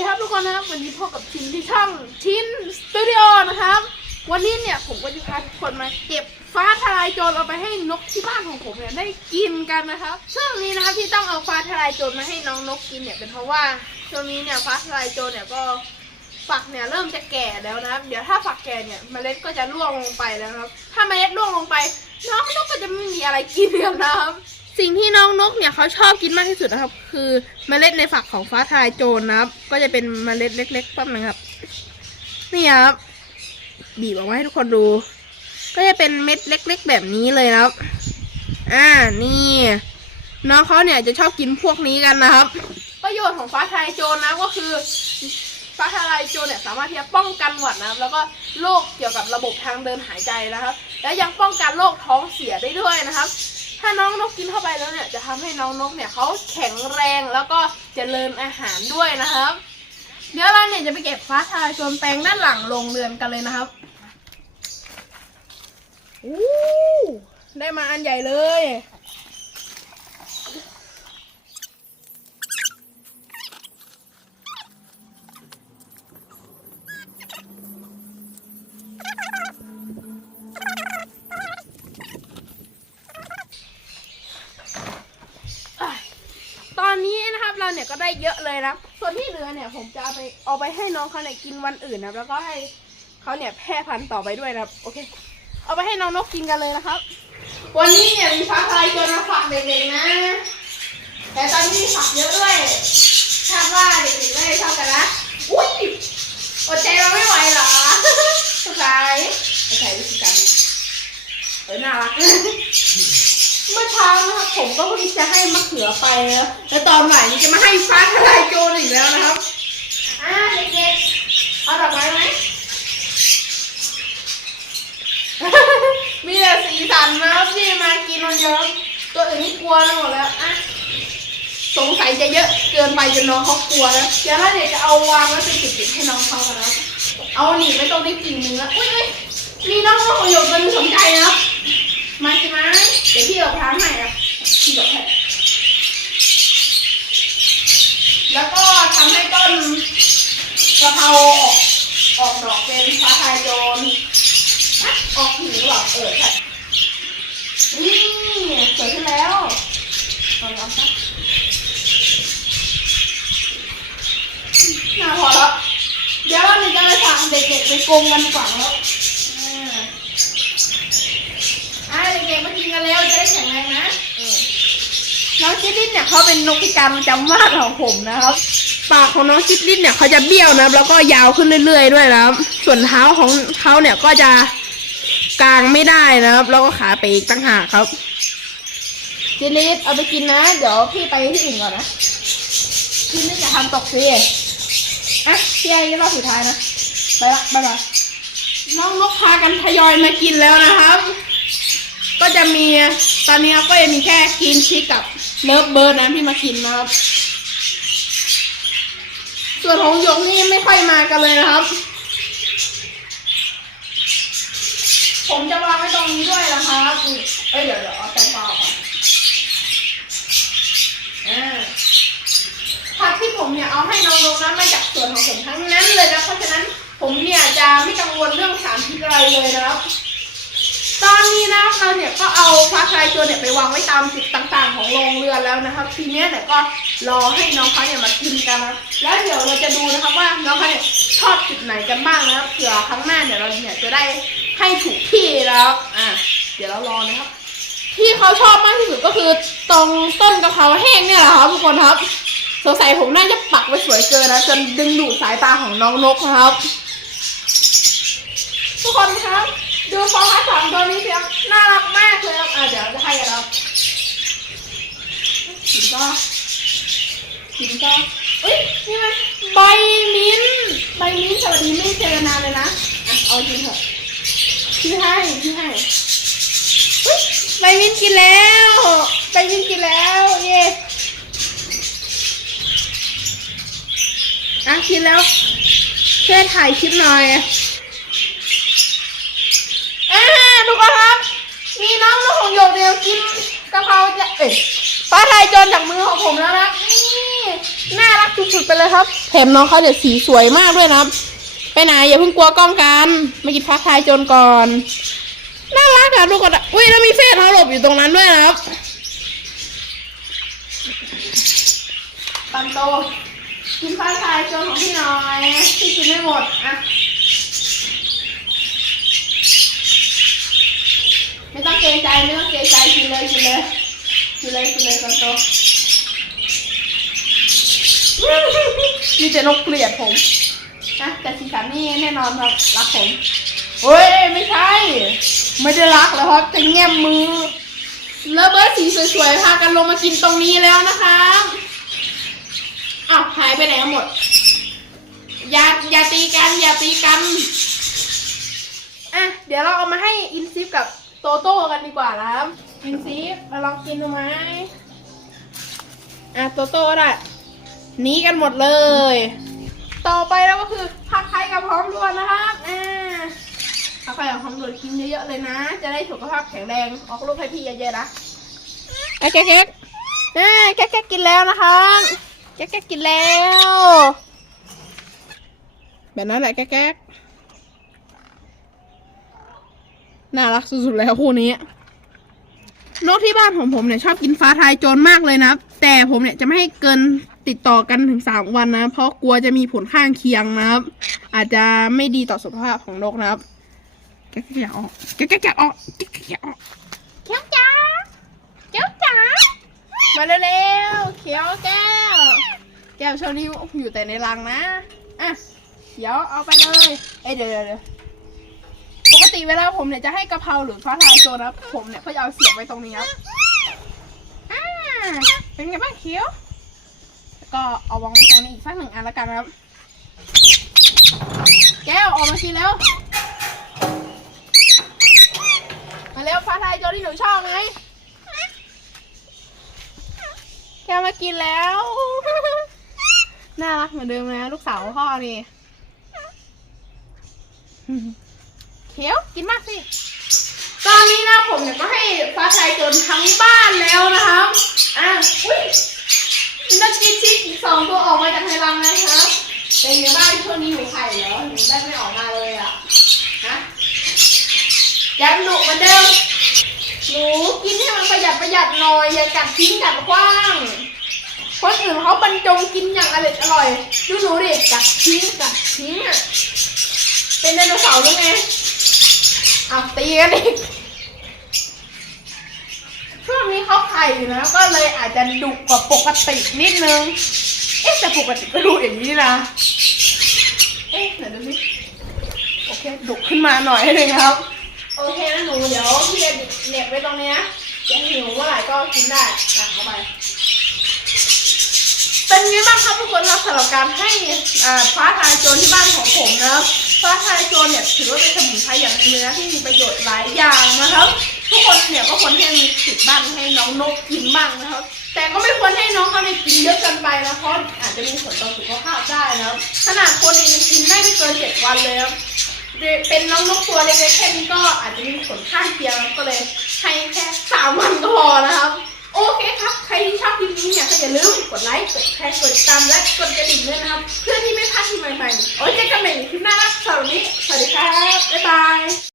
ดีครับทุกคนนะครับ วันนี้พบกับชินที่ช่องชินสตูดิโอนะครับ วันนี้เนี่ยผมก็จะพาทุกคนมาเก็บฟ้าทลายโจรเอาไปให้นกที่บ้านของผมเนี่ยได้กินกันนะครับ ช่วงนี้นะครับที่ต้องเอาฟ้าทลายโจรมาให้น้องนกกินเนี่ยเป็นเพราะว่าช่วงนี้เนี่ยฟ้าทลายโจรเนี่ยก็ฝักเนี่ยเริ่มจะแก่แล้วนะครับ เดี๋ยวถ้าฝักแก่เนี่ยเมล็ดก็จะร่วงลงไปแล้วครับ ถ้าเมล็ดร่วงลงไป น้องนกก็จะไม่มีอะไรกินแล้วนะครับ สิ่งที่น้องนกเนี่ยเขาชอบกินมากที่สุดนะครับ คือเมล็ดในฝักของฟ้าทลายโจรนะครับ ก็จะเป็นเมล็ดเล็กๆปั๊บนะครับ นี่ครับ บีบออกมาให้ทุกคนดู ก็จะเป็นเม็ดเล็ก ๆ แบบนี้เลยนะครับ อ่านี่ น้องเขาเนี่ยจะชอบกินพวกนี้กันนะครับ ประโยชน์ของฟ้าทลายโจรนะก็คือฟ้าทลายโจรเนี่ยสามารถที่จะป้องกันหวัดนะครับ แล้วก็โรคเกี่ยวกับระบบทางเดินหายใจนะครับ และยังป้องกันโรคท้องเสียได้ด้วยนะครับ ถ้าน้องนกกินเข้าไปแล้วเนี่ยจะทำให้น้องนกเนี่ยเขาแข็งแรงแล้วก็เจริญอาหารด้วยนะครับ เดี๋ยวเราเนี่ยจะไปเก็บฟ้าทลายโจรแปลงด้านหลังโรงเรือนกันเลยนะครับอู้ได้มาอันใหญ่เลย ตอนนี้นะครับ เนี่ยก็ได้เยอะเลยนะส่วนที่เหลือเนี่ยผมจะเอาไปเอาไปให้น้องเขาเนี่ยกินวันอื่นนะแล้วก็ให้เขาเนี่ยแพร่พันธุ์ต่อไปด้วยนะโอเค เอาไปให้น้องนกกินกันเลยนะครับ วันนี้เนี่ยมีฟ้าทลายโจรมาฝากเด็กๆนะ แต่ตอนนี้ฝักเยอะด้วยคาดว่าเด็กๆไม่ได้ชอบกันนะอุ้ยอดใจเราไม่ไหวเหรอสงสัยสงสัยวิธีการเออน่ารัก เมื่อเช้านะครับผมก็เพิ่งจะให้มะเขือไปแล้วแล้วตอนบ่ายนี้จะมาให้ฟ้าทลายโจรอีกแล้วนะครับอ่าเด็กๆเอาดอกไม้ไหม มีแต่สีสันนะครับที่มากินคนเดียวตัวอื่นนี่กลัวไปหมดแล้วอะสงสัยจะเยอะเกินไปจนน้องเขากลัวแล้วเดี๋ยวเราเดี๋ยวจะเอาวางไว้เป็นจุดๆให้น้องเขากันนะครับเอาหนีไปตรงนี้กิ่งหนึ่งแล้วอุ้ยอุ้ยมีน้องเขาหยกกันสนใจนะครับ มาใช่ไหมเดี๋ยวพี่เอาพร้าให้อะพี่บอกให้แล้วก็ทำให้ต้นกะเพราออกออกดอกเป็นฟ้าทายโจรออกถึงหรือเปล่าเออใช่นี่สวยขึ้นแล้วลองลองสักน่าพอแล้วเดี๋ยวเราจะไปสั่งเด็กๆไปกงกันฝังแล้วอ่า อะเด็กๆมากินกันแล้วจะได้แข็งแรงนะน้องจิตลินเนี่ยเขาเป็นนกพิการประจำบ้านของผมนะครับ ปากของน้องจิตลินเนี่ยเขาจะเบี้ยวนะครับแล้วก็ยาวขึ้นเรื่อย ๆ ด้วยนะครับ ส่วนเท้าของเขาเนี่ยก็จะกางไม่ได้นะครับ แล้วก็ขาไปอีกตั้งหากครับจิตลินเอาไปกินนะ เดี๋ยวพี่ไปที่อื่นก่อนนะจิตลินอย่าทำตกสิอะพี่ไอ้รอบสุดท้ายนะไปละบ๊ายบายน้องนกพากันทยอยมากินแล้วนะครับ ก็จะมีตอนนี้ก็จะมีแค่กินชิกกับเลิฟเบิร์ดนะที่มากินนะครับ ส่วนของยกนี่ไม่ค่อยมากันเลยนะครับ ผมจะวางไว้ตรงนี้ด้วยนะครับเอ้ยเดี๋ยวเดี๋ยวเอาแตงกวาออกก่อนอ่าผักที่ผมเนี่ยเอาให้น้องๆนะมาจากส่วนของผมทั้งนั้นเลยนะเพราะฉะนั้นผมเนี่ยจะไม่กังวลเรื่องสารพิษอะไรเลยนะครับ ตอนนี้นะครับเราเนี่ยก็เอาฟ้าทลายโจรเนี่ยไปวางไว้ตามจุดต่างๆ ของโรงเรือนแล้วนะครับทีเนี้ยเนี่ยก็รอให้น้องเขาเนี่ยมากินกันนะแล้วเดี๋ยวเราจะดูนะครับว่าน้องเขาเนี่ยชอบจุดไหนกันบ้างนะครับเผื่อครั้งหน้าเนี่ยเราเนี่ยจะได้ให้ถูกที่แล้วอะเดี๋ยวเรารอนะครับ ที่เขาชอบมากที่สุดก็คือตรงต้นกะเพราแห้งเนี่ยแหละครับทุกคนครับสงสัยผมน่าจะปักไว้สวยเกินนะจนดึงดูดสายตาของน้องนกครับ ทุกคนครับ ดูฟองพัดสามตัวนี้เสียงน่ารักมากเลยครับอะเดี๋ยวจะให้กันครับกินก็กินก็เอ้ยนี่มันใบมิ้นใบมิ้นสวัสดีไม่เจอนานเลยนะอะเอากินเถอะพี่ให้พี่ให้เอ้ยใบมิ้นกินแล้วใบมิ้นกินแล้วเย่อะกินแล้วช่วยถ่ายคลิปหน่อย อ่า ทุกครับ มีน้องนกของโยกเดียวกินกะเพราจะเอ้ยฟ้าไทยจรจากมือของผมแล้วนะนี่น่ารักสุดๆไปเลยครับ แถมน้องเขาเดี๋ยวสีสวยมากด้วยนะครับ ไปไหนอย่าเพิ่งกลัวกล้องกันมากินฟ้าทายจรก่อนน่ารักอะดูก่อนอุ้ยแล้วมีเฟซเขาหลบอยู่ตรงนั้นด้วยนะครับปันโตกินฟ้าทายจรของพี่หน่อยพี่กินไม่หมดอะไม่ต้อง เกรงใจไม่ต้องเกรงใจกินเลยกินเลยกินเลยกินเลยปันโตมีแต่นกเกลียดผมนะแต่สีสันนี่แน่นอนครับรักผมเฮ้ยไม่ใช่ ไม่ได้รักแล้วครับจะแง้มมือแล้วเบอร์สีสวยๆพากันลงมากินตรงนี้แล้วนะครับอ้าวหายไปไหนกันหมด อย่าอย่าตีกันอย่าตีกันอะเดี๋ยวเราเอามาให้อินซิฟกับ โตโต้กันดีกว่านะครับอินซิฟมาลองกินดูไหมอะโตโต้ก็ได้หนีกันหมดเลย ต่อไปแล้วก็คือผักไทยกับหอมรวนนะครับอ่าผักไทยกับหอมรวนกินเยอะๆเลยนะ จะได้สุขภาพแข็งแรงออกลูกให้พี่เยอะๆนะอะแก๊กแก๊กอ่าแก๊กแก๊กกินแล้วนะคะแก๊กแก๊กกินแล้ว แบบนั้นแหละแก๊กแก๊ก น่ารักสุดๆแล้วคู่นี้ นกที่บ้านของผมเนี่ยชอบกินฟ้าทายโจรมากเลยนะ แต่ผมเนี่ยจะไม่ให้เกินติดต่อกันถึงสามวันนะ เพราะกลัวจะมีผลข้างเคียงนะครับ อาจจะไม่ดีต่อสุขภาพของนกนะครับแกะแกะออกแกะแกะออกแกะแกะออกเขียวจ๋าเขียวจ๋ามาเร็วๆเขียวแก้ว แก้วเชอรี่อยู่แต่ในรังนะอะเขียวเอาไปเลย เอ้ยเดี๋ยวเดี๋ยว กติเวลาผมเนี่ยจะให้กะเพราหรือฟ้าทลายโจรนะผมเนี่ยก็จะเอาเสียบไว้ตรงนี้ครับอ่าเป็นไงบ้างเคี้ยวแล้วก็เอาวางไว้ตรงนี้อีกสักหนึ่งอันแล้วกันครับ แก้วออกมากินแล้วมาแล้วฟ้าทลายโจรที่หนูชอบไงแก้วมากินแล้ว น่ารักเหมือนเดิมเลยนะลูกสาวพ่อนี่เขียวกินมากสิ ตอนนี้นะผมเนี่ยก็ให้ฟ้าชายจนทั้งบ้านแล้วนะครับอะอุ้ยมีนักกินชิกอีกสองตัวออกมาจากในรังนะครับเป็นไงบ้างช่วงนี้หนูไข่แล้วหนูได้ไม่ออกมาเลยอะฮะยังหนุกเหมือนเดิมหนูกินให้มันประหยัดประหยัดหน่อยอย่ากัดทิ้งกัดขว้างคนอื่นเขาบรรจงกินอย่างอร่อยอร่อยดูหนูดิกัดทิ้งกัดทิ้งอะเป็นไดโนเสาร์หรือไง อะตีกันอีก ช่วงนี้เขาไข่อยู่นะก็เลยอาจจะดุกว่าปกตินิดนึง เอ๊ะแต่ปกติก็ดูอย่างนี้นะ เอ๊ะไหนดูสิโอเคดุขึ้นมาหน่อยหนึงครับ โอเคนะหนูเดี๋ยวพี่จะเหน็บไว้ตรงนี้นะจะหิวเมื่อไหร่ก็กินได้อะเอาไปเป็นไงบ้างครับทุกคนครับสำหรับการให้อ่าฟ้าทลายโจรที่บ้านของผมนะครับ ฟ้าทลายโจรเนี่ยถือว่าเป็นสมุนไพรอย่างหนึ่งเลยนะที่มีประโยชน์หลายอย่างนะครับ ทุกคนเนี่ยก็ควรที่จะมีติดบ้านให้น้องนกกินบ้างนะครับ แต่ก็ไม่ควรให้น้องเขาเนี่ยกินเยอะเกินไปนะเพราะอาจจะมีผลต่อสุขภาพได้นะครับขนาดคนเองยังกินได้ไม่เกินเจ็ดวันเลยครับเป็นน้องนกตัวเล็กๆแค่นี้ก็อาจจะมีผลข้างเคียงก็เลยให้แค่สามวันก็พอนะครับ โอเคครับ ใครที่ชอบคลิปนี้เนี่ยก็อย่าลืม กดไลค์ กดแชร์กดติดตามและกดกระดิ่งด้วยนะครับ เพื่อที่ไม่พลาดคลิปใหม่ๆ โอ้ยเจอกันใหม่คลิปหน้าครับสำหรับวันนี้ สวัสดีครับ บ๊ายบาย